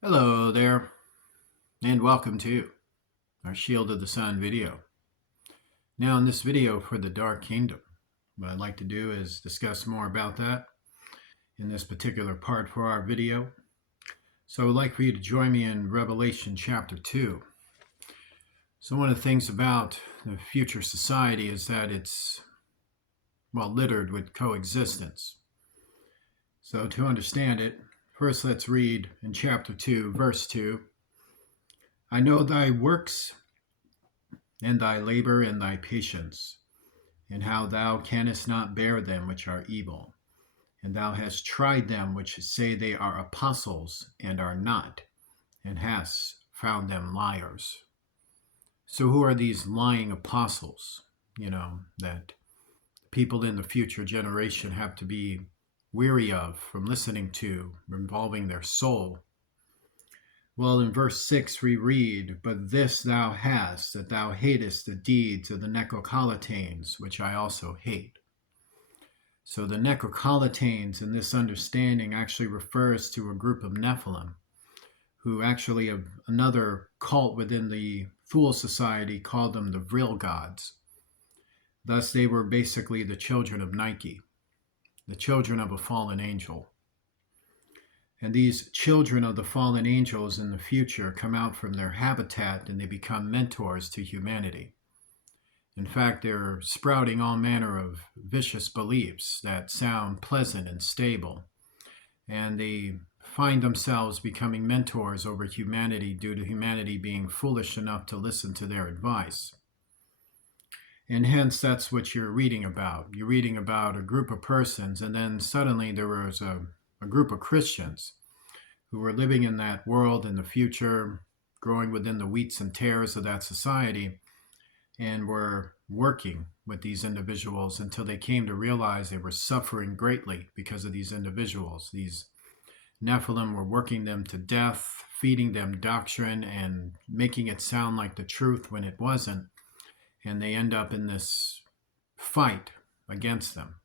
Hello there, and welcome to our Shield of the Sun video. Now in this video for the Dark Kingdom, what I'd like to do is discuss more about that in this particular part for our video. So I would like for you to join me in Revelation chapter 2. So one of the things about the future society is that it's, littered with coexistence. So to understand it, first let's read in chapter 2, verse 2. I know thy works and thy labor and thy patience, and how thou canst not bear them which are evil. And thou hast tried them which say they are apostles and are not, and hast found them liars. So who are these lying apostles, that people in the future generation have to be weary of from listening to, involving their soul? Well, in verse 6 we read, But this thou hast, that thou hatest the deeds of the Necocolitanes, which I also hate. So the Necocolitanes in this understanding actually refers to a group of Nephilim, who actually another cult within the Fool Society called them the Vril Gods. Thus they were basically the children of Nike, the children of a fallen angel. And these children of the fallen angels in the future come out from their habitat and they become mentors to humanity. In fact, they're sprouting all manner of vicious beliefs that sound pleasant and stable. And they find themselves becoming mentors over humanity due to humanity being foolish enough to listen to their advice. And hence, that's what you're reading about. You're reading about a group of persons, and then suddenly there was a group of Christians who were living in that world in the future, growing within the wheats and tares of that society, and were working with these individuals until they came to realize they were suffering greatly because of these individuals. These Nephilim were working them to death, feeding them doctrine and making it sound like the truth when it wasn't. And they end up in this fight against them.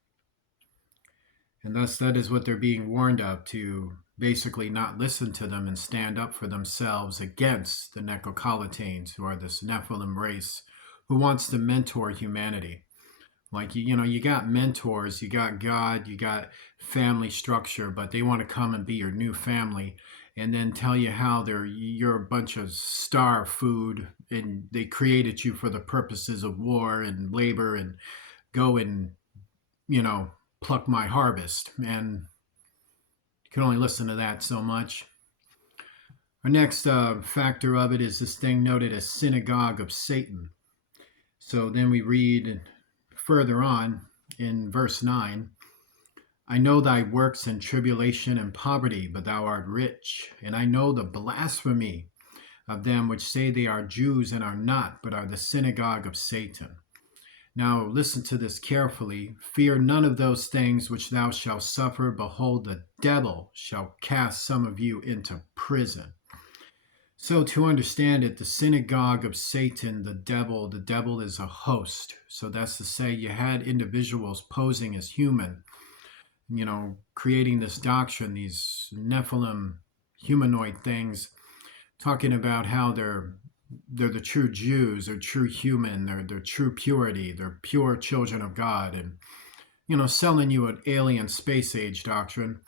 And thus that is what they're being warned of, to basically not listen to them and stand up for themselves against the Necocolitanes, who are this Nephilim race who wants to mentor humanity. Like, you got mentors, you got God, you got family structure, but they want to come and be your new family and then tell you how you're a bunch of star food and they created you for the purposes of war and labor and go and, pluck my harvest. And you can only listen to that so much. Our next factor of it is this thing noted as Synagogue of Satan. So then we read further on in verse 9, I know thy works and tribulation and poverty, but thou art rich. And I know the blasphemy of them which say they are Jews and are not, but are the synagogue of Satan. Now listen to this carefully. Fear none of those things which thou shalt suffer. Behold, the devil shall cast some of you into prison. So to understand it, the synagogue of Satan, the devil is a host. So that's to say you had individuals posing as human, creating this doctrine, these Nephilim humanoid things, talking about how they're the true Jews, they're true human, they're true purity, they're pure children of God, and, selling you an alien space age doctrine.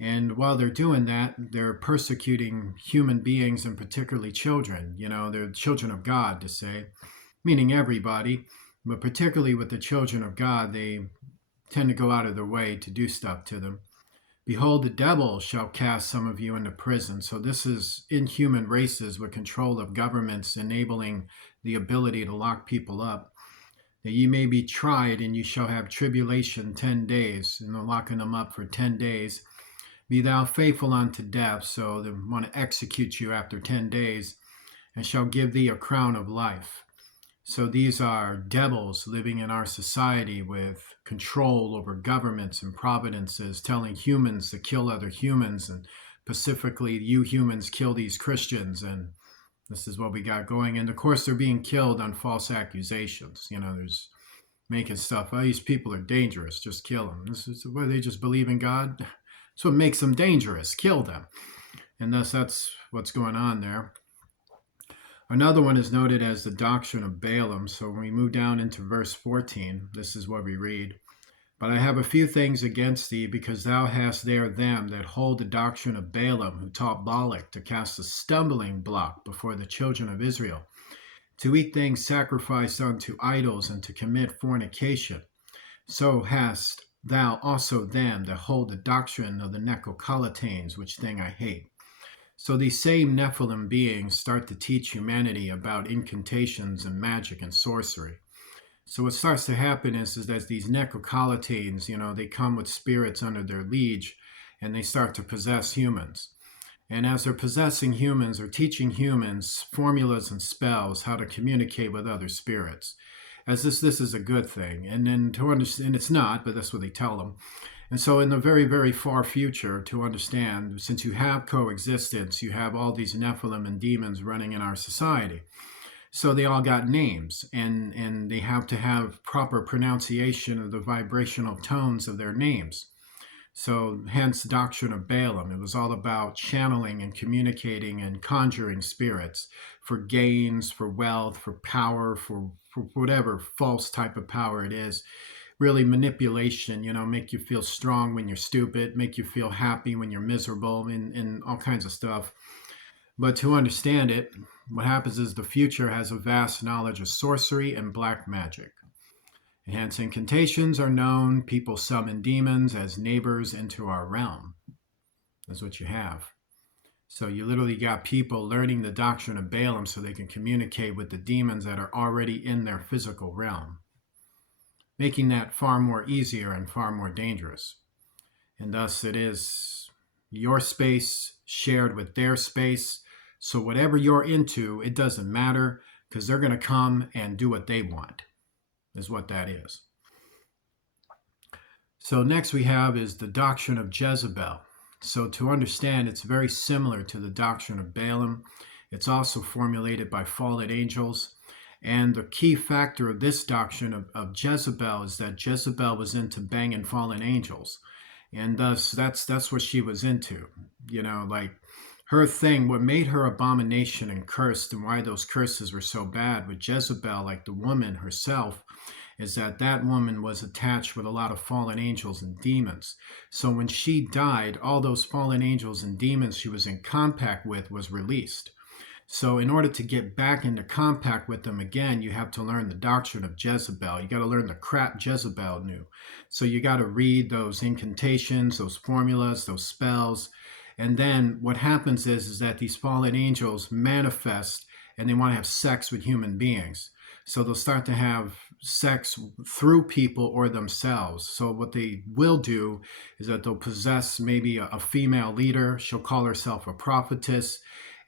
And while they're doing that, they're persecuting human beings and particularly children. They're children of God, to say, meaning everybody, but particularly with the children of God, they tend to go out of their way to do stuff to them. Behold, the devil shall cast some of you into prison. So this is inhuman races with control of governments, enabling the ability to lock people up. That ye may be tried, and you shall have tribulation 10 days. And they're locking them up for 10 days. Be thou faithful unto death. So they want to execute you after 10 days, and shall give thee a crown of life. So these are devils living in our society with control over governments and providences, telling humans to kill other humans, and specifically you humans kill these Christians. And this is what we got going. And of course, they're being killed on false accusations. There's making stuff. Oh, these people are dangerous. Just kill them. This is where they just believe in God. That's what makes them dangerous. Kill them. And thus that's what's going on there. Another one is noted as the Doctrine of Balam. So when we move down into verse 14, this is what we read. But I have a few things against thee, because thou hast there them that hold the doctrine of Balaam, who taught Balak to cast a stumbling block before the children of Israel, to eat things sacrificed unto idols, and to commit fornication. So hast thou also them that hold the doctrine of the Necocolitanes, which thing I hate. So these same Nephilim beings start to teach humanity about incantations and magic and sorcery. So what starts to happen is that these Necocolitanes, they come with spirits under their liege, and they start to possess humans. And as they're possessing humans or teaching humans formulas and spells how to communicate with other spirits, as this is a good thing. And then to understand, and it's not, but that's what they tell them. And so in the very, very far future, to understand, since you have coexistence, you have all these Nephilim and demons running in our society. So they all got names, and they have to have proper pronunciation of the vibrational tones of their names. So hence Doctrine of Balaam. It was all about channeling and communicating and conjuring spirits for gains, for wealth, for power, for whatever false type of power it is. Really manipulation, make you feel strong when you're stupid, make you feel happy when you're miserable, and all kinds of stuff. But to understand it, what happens is the future has a vast knowledge of sorcery and black magic. Hence, incantations are known. People summon demons as neighbors into our realm. That's what you have. So you literally got people learning the doctrine of Balaam so they can communicate with the demons that are already in their physical realm, making that far more easier and far more dangerous. And thus it is your space shared with their space. So whatever you're into, it doesn't matter, because they're going to come and do what they want, is what that is. So next we have is the Doctrine of Jezebel. So to understand, it's very similar to the Doctrine of Balaam. It's also formulated by fallen angels. And the key factor of this doctrine of Jezebel is that Jezebel was into banging fallen angels. And thus that's what she was into. Like her thing, what made her abomination and cursed, and why those curses were so bad with Jezebel, like the woman herself, is that woman was attached with a lot of fallen angels and demons. So when she died, all those fallen angels and demons she was in contact with was released. So in order to get back into contact with them again, you have to learn the doctrine of Jezebel. You got to learn the crap Jezebel knew. So you got to read those incantations, those formulas, those spells. And then what happens is that these fallen angels manifest, and they want to have sex with human beings. So they'll start to have sex through people or themselves. So what they will do is that they'll possess maybe a female leader. She'll call herself a prophetess.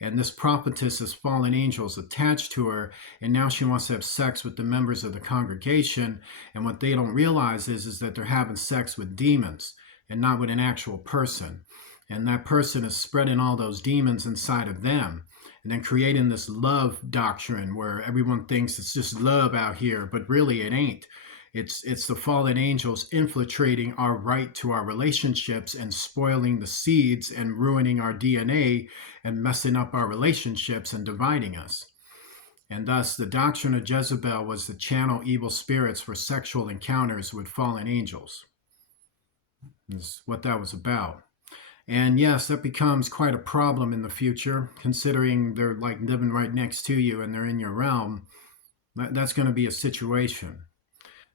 And this prophetess has fallen angels attached to her, and now she wants to have sex with the members of the congregation. And what they don't realize is that they're having sex with demons and not with an actual person. And that person is spreading all those demons inside of them, and then creating this love doctrine where everyone thinks it's just love out here, but really it ain't. It's the fallen angels infiltrating our right to our relationships and spoiling the seeds and ruining our DNA and messing up our relationships and dividing us. And thus the doctrine of Jezebel was to channel evil spirits for sexual encounters with fallen angels. That's what that was about. And yes, that becomes quite a problem in the future, considering they're like living right next to you and they're in your realm. That's going to be a situation.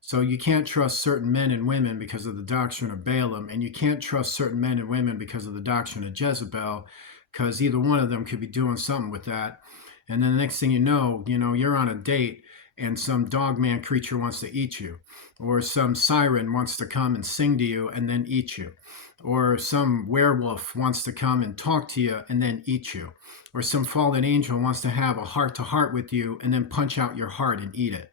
So you can't trust certain men and women because of the doctrine of Balaam, and you can't trust certain men and women because of the doctrine of Jezebel, because either one of them could be doing something with that. And then the next thing you know, you're on a date and some dogman creature wants to eat you, or some siren wants to come and sing to you and then eat you, or some werewolf wants to come and talk to you and then eat you, or some fallen angel wants to have a heart-to-heart with you and then punch out your heart and eat it.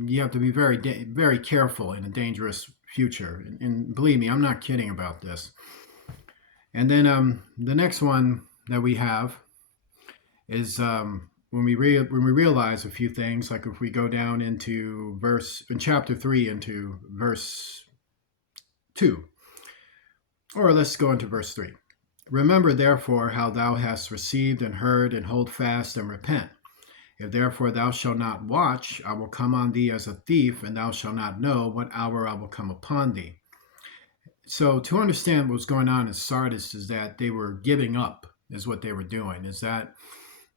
You have to be very, very careful in a dangerous future. And believe me, I'm not kidding about this. And then the next one that we have is when we realize a few things, like if we go down into chapter 3 into verse 2, or let's go into verse 3. Remember therefore how thou hast received and heard, and hold fast and repent. If therefore thou shalt not watch, I will come on thee as a thief, and thou shalt not know what hour I will come upon thee. So to understand what's going on in Sardis is that they were giving up, is what they were doing, is that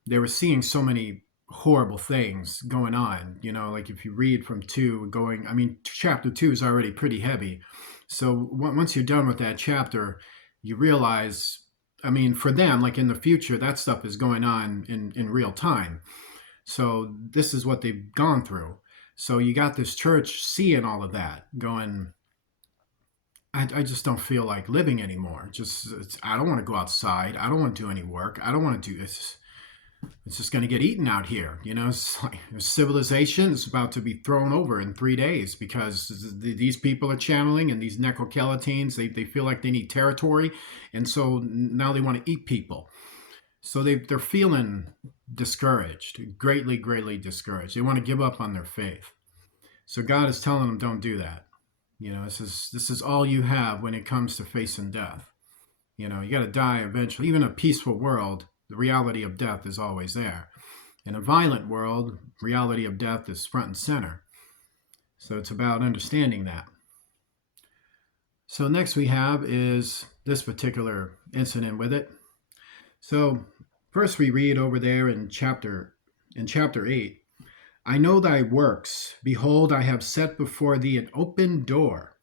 they were seeing so many horrible things going on. Like if you read from 2 going, chapter 2 is already pretty heavy. So once you're done with that chapter, you realize, for them, like in the future, that stuff is going on in real time. So this is what they've gone through. So you got this church seeing all of that, going, I just don't feel like living anymore. I don't want to go outside. I don't want to do any work. I don't want to do this. It's just going to get eaten out here. It's like civilization is about to be thrown over in 3 days because these people are channeling, and these necrokeletines, they feel like they need territory. And so now they want to eat people. So they're feeling discouraged, greatly, greatly discouraged. They want to give up on their faith. So God is telling them, don't do that. This is all you have when it comes to facing death. You got to die eventually. Even in a peaceful world, the reality of death is always there. In a violent world, reality of death is front and center. So it's about understanding that. So next we have is this particular incident with it. So first we read over there in chapter 8. I know thy works. Behold, I have set before thee an open door,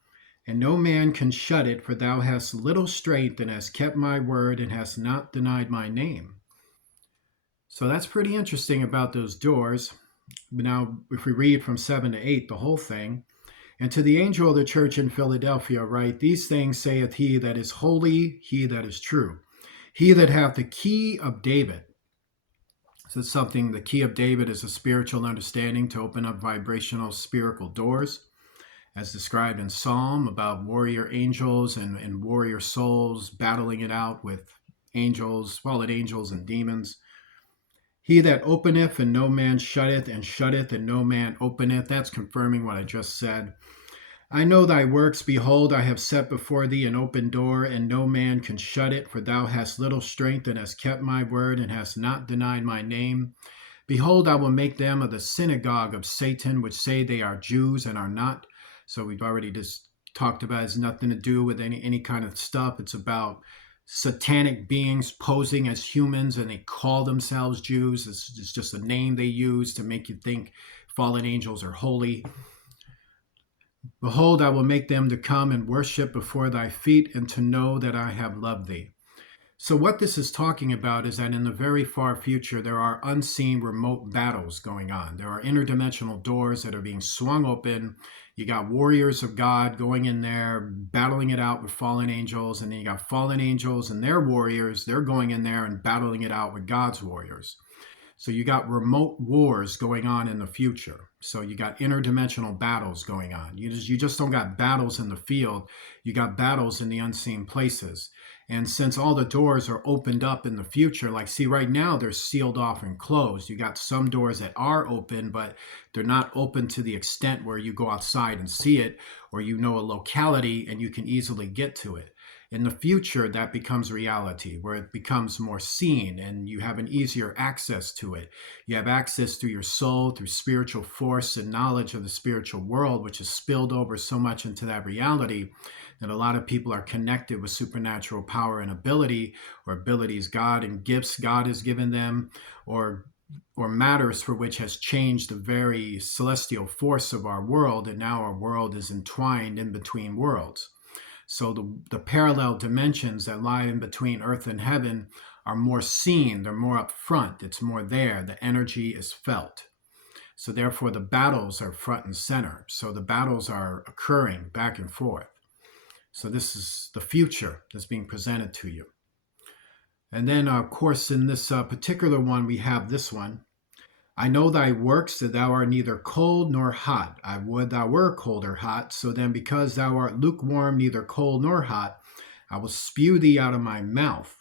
and no man can shut it, for thou hast little strength, and hast kept my word, and hast not denied my name. So that's pretty interesting about those doors. Now, if we read from 7 to 8, the whole thing. And to the angel of the church in Philadelphia write, these things saith he that is holy, he that is true, he that hath the key of David. So it's something, the key of David is a spiritual understanding to open up vibrational spherical doors, as described in Psalm about warrior angels and warrior souls battling it out with angels, fallen angels and demons. He that openeth and no man shutteth, and shutteth and no man openeth. That's confirming what I just said. I know thy works. Behold, I have set before thee an open door, and no man can shut it, for thou hast little strength, and hast kept my word, and hast not denied my name. Behold, I will make them of the synagogue of Satan, which say they are Jews and are not. So we've already just talked about, it has nothing to do with any kind of stuff. It's about satanic beings posing as humans, and they call themselves Jews. It's just a name they use to make you think fallen angels are holy. Behold, I will make them to come and worship before thy feet, and to know that I have loved thee. So what this is talking about is that in the very far future, there are unseen remote battles going on. There are interdimensional doors that are being swung open. You got warriors of God going in there, battling it out with fallen angels. And then you got fallen angels and their warriors. They're going in there and battling it out with God's warriors. So you got remote wars going on in the future. So you got interdimensional battles going on. You just don't got battles in the field. You got battles in the unseen places. And since all the doors are opened up in the future, like, see, right now they're sealed off and closed. You got some doors that are open, but they're not open to the extent where you go outside and see it, or you know a locality and you can easily get to it. In the future, that becomes reality, where it becomes more seen and you have an easier access to it. You have access through your soul, through spiritual force and knowledge of the spiritual world, which has spilled over so much into that reality that a lot of people are connected with supernatural power and ability, or abilities God and gifts God has given them, or matters for which has changed the very celestial force of our world, and now our world is entwined in between worlds. So the parallel dimensions that lie in between earth and heaven are more seen, they're more up front, it's more there, the energy is felt. So therefore the battles are front and center. So the battles are occurring back and forth. So this is the future that's being presented to you. And then, of course, in this particular one, we have this one. I know thy works, that thou art neither cold nor hot. I would thou were cold or hot. So then, because thou art lukewarm, neither cold nor hot, I will spew thee out of my mouth.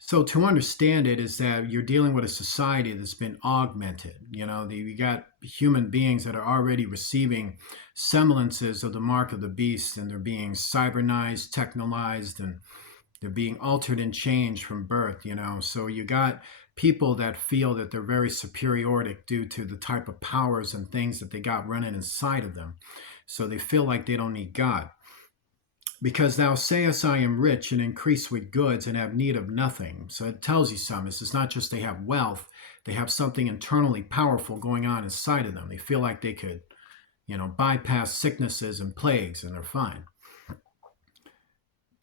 So to understand it is that you're dealing with a society that's been augmented. You got human beings that are already receiving semblances of the mark of the beast, and they're being cybernized, technolized, and They're being altered and changed from birth, So you got people that feel that they're very superioric due to the type of powers and things that they got running inside of them. So they feel like they don't need God. Because thou sayest, I am rich and increase with goods and have need of nothing. So it tells you something. It's not just they have wealth, they have something internally powerful going on inside of them. They feel like they could, bypass sicknesses and plagues and they're fine.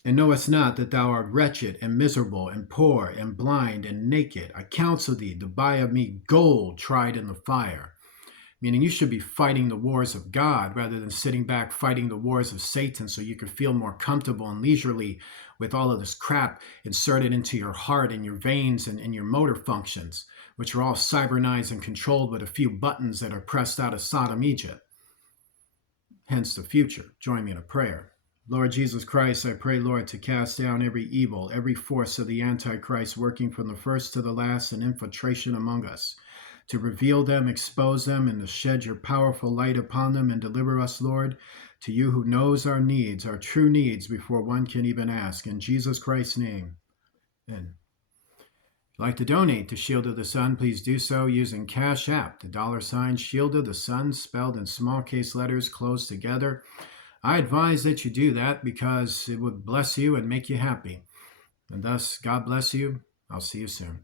And knowest not that thou art wretched and miserable and poor and blind and naked? I counsel thee to buy of me gold tried in the fire. Meaning you should be fighting the wars of God rather than sitting back fighting the wars of Satan so you could feel more comfortable and leisurely with all of this crap inserted into your heart and your veins and your motor functions, which are all cybernized and controlled with a few buttons that are pressed out of Sodom, Egypt. Hence the future. Join me in a prayer. Lord Jesus Christ, I pray, Lord, to cast down every evil, every force of the Antichrist working from the first to the last and infiltration among us, to reveal them, expose them, and to shed your powerful light upon them and deliver us, Lord, to you who knows our needs, our true needs, before one can even ask. In Jesus Christ's name, amen. If you'd like to donate to Shield of the Sun, please do so using Cash App, the $ Shield of the Sun, spelled in small case letters closed together. I advise that you do that because it would bless you and make you happy. And thus, God bless you. I'll see you soon.